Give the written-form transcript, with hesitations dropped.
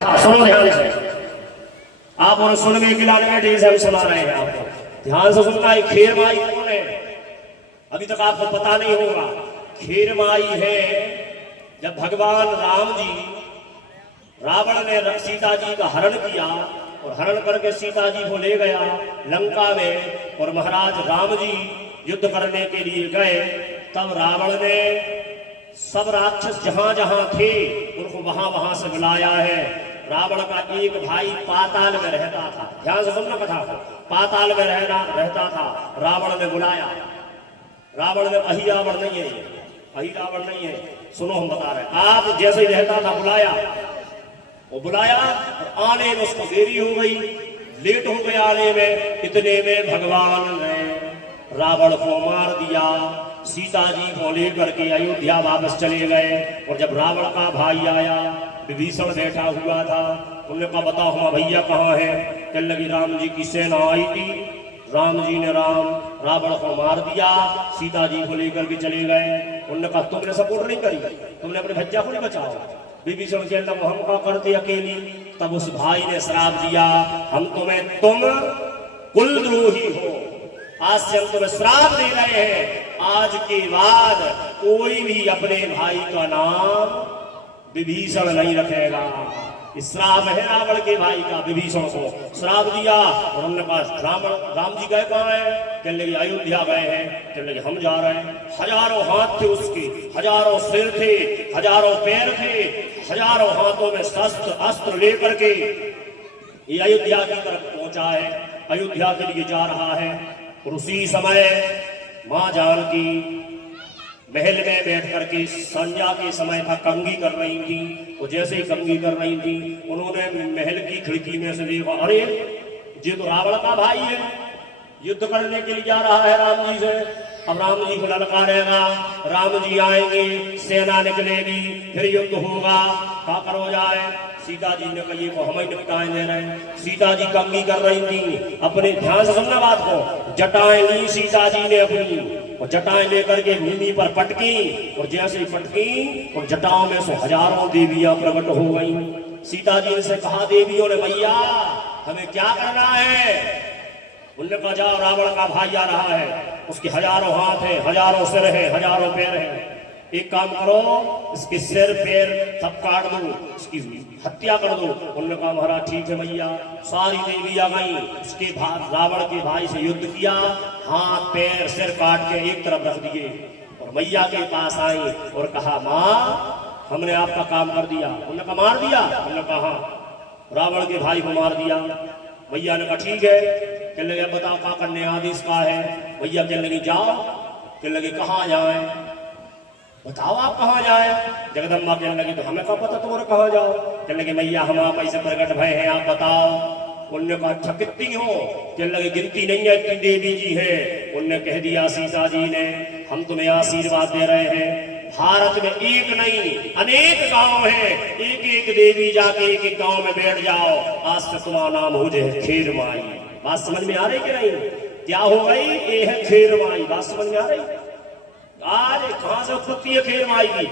सुनो ध्यान से, आप और सुनने के लाने में से हम सुना रहे हैं आपको। ध्यान से सुनना है। खेर माई कौन है? अभी तक आपको पता नहीं होगा। खेर माई है जब भगवान राम जी, रावण ने सीता जी का हरण किया और हरण करके सीता जी को ले गया लंका में, और महाराज राम जी युद्ध करने के लिए गए, तब रावण ने सब राक्षस जहां जहां थे उनको वहां वहां से बुलाया है। रावण का एक भाई पाताल में रहता था। ध्यान से सुनना कथा को। पाताल में रहता था। रावण ने बुलाया। रावण ने अही रावण नहीं है, अही रावण नहीं है, सुनो हम बता रहे हैं। आप जैसे ही रहता था बुलाया, वो बुलाया और आने में उसको देरी हो गई, लेट हो गया आने में। इतने में भगवान ने रावण को मार दिया। सीता जी को लेकर के अयोध्या वापस चले गए। और जब रावण का भाई आया, विभीषण बैठा हुआ था, उन्होंने कहा बताओ हमारा भैया कहाँ है? कहने लगी राम जी की सेना आई थी, राम जी ने रावण को मार दिया, सीता जी को लेकर के चले गए। उन्होंने कहा तुमने सपोर्ट नहीं करी, तुमने अपने भैया को नहीं बचाओ। विभीषण के अंदर हम क्या करते अकेली? तब उस भाई ने श्राप दिया, तुम कुलद्रोही हो, आज से हम तुम्हें श्राप दे रहे हैं, आज के बाद कोई भी अपने भाई का नाम विभीषण नहीं रखेगा। श्राप है रावण के भाई का, विभीषण को श्राप दिया। और हमने कहा राम जी गए कहाँ है? कहने लगे अयोध्या गए हैं। कहने लगे हम जा रहे हैं। हजारों हाथ थे उसके, हजारों सिर थे, हजारों पैर थे, हजारों हाथों में शस्त्र अस्त्र लेकर के ये अयोध्या की तरफ पहुंचा है, अयोध्या के लिए जा रहा है। और उसी समय मां जानकी महल में बैठ करके, संध्या के समय था, कंघी कर रही थी। वो जैसे ही कंघी कर रही थी, उन्होंने महल की खिड़की में से देखा, अरे ये तो रावण का भाई है, युद्ध करने के लिए जा रहा है राम जी से। अब राम जी को ललकारेगा, राम जी आएंगे, सेना निकलेगी, फिर युद्ध होगा, क्या करो जाए? सीता जी ने कही को हम ही निपटाए दे रहे हैं। सीता जी कंघी कर रही थी, अपने ध्यान से सुनना बात को। जटाएं ली सीता जी ने अपनी, और जटाएं लेकर के भूमि पर पटकी, और जैसे ही पटकी और जटाओं में से हजारों देवियां प्रकट हो गई। सीता जी से कहा देवियों ने, भैया हमें क्या करना है? उन्होंने कहा जाओ, रावण का भाई आ रहा है, उसके हजारों हाथ है, हजारों सिर है, हजारों पैर है, एक काम करो, इसके सिर पैर सब काट दो, इसकी हत्या कर दो। उन्होंने कहा महाराज ठीक है भैया। सारी देवी आ गई, उसके रावण के भाई से युद्ध किया, हाथ पैर सिर काट के एक तरफ रख दिए, और मैया के पास आई और कहा माँ हमने आपका काम कर दिया। उन्होंने कहा मार दिया? उन्होंने कहा हाँ, रावण के भाई को मार दिया। मैया ने कहा ठीक है। कहने लगे बताओ क्या करने आदेश का है? भैया कहने लगी जाओ। कहने लगे कहाँ जाए? बताओ आप कहाँ जाए? जगदम्बा कहने लगी तो हमें क्या पता तुम्हारे कहाँ जाओ? कहने लगे मैया हम आप ऐसे प्रकट भय हैं, आप बताओ। उनने कहा अच्छा कितनी हो? कहने लगे गिनती नहीं है, इतनी देवी जी है। उनने कह दिया सीता जी ने, हम तुम्हें आशीर्वाद दे रहे हैं, भारत में एक नहीं अनेक गांव है, एक एक देवी जाके एक एक गांव में बैठ जाओ, आज से तुम्हारा नाम हो जाए खेर माई। बात समझ में आ रही कि नहीं? क्या हो गई? ये है खेर माई। बात समझ में आ रही? आज कहां से उत्पत्ति है खेर माई की?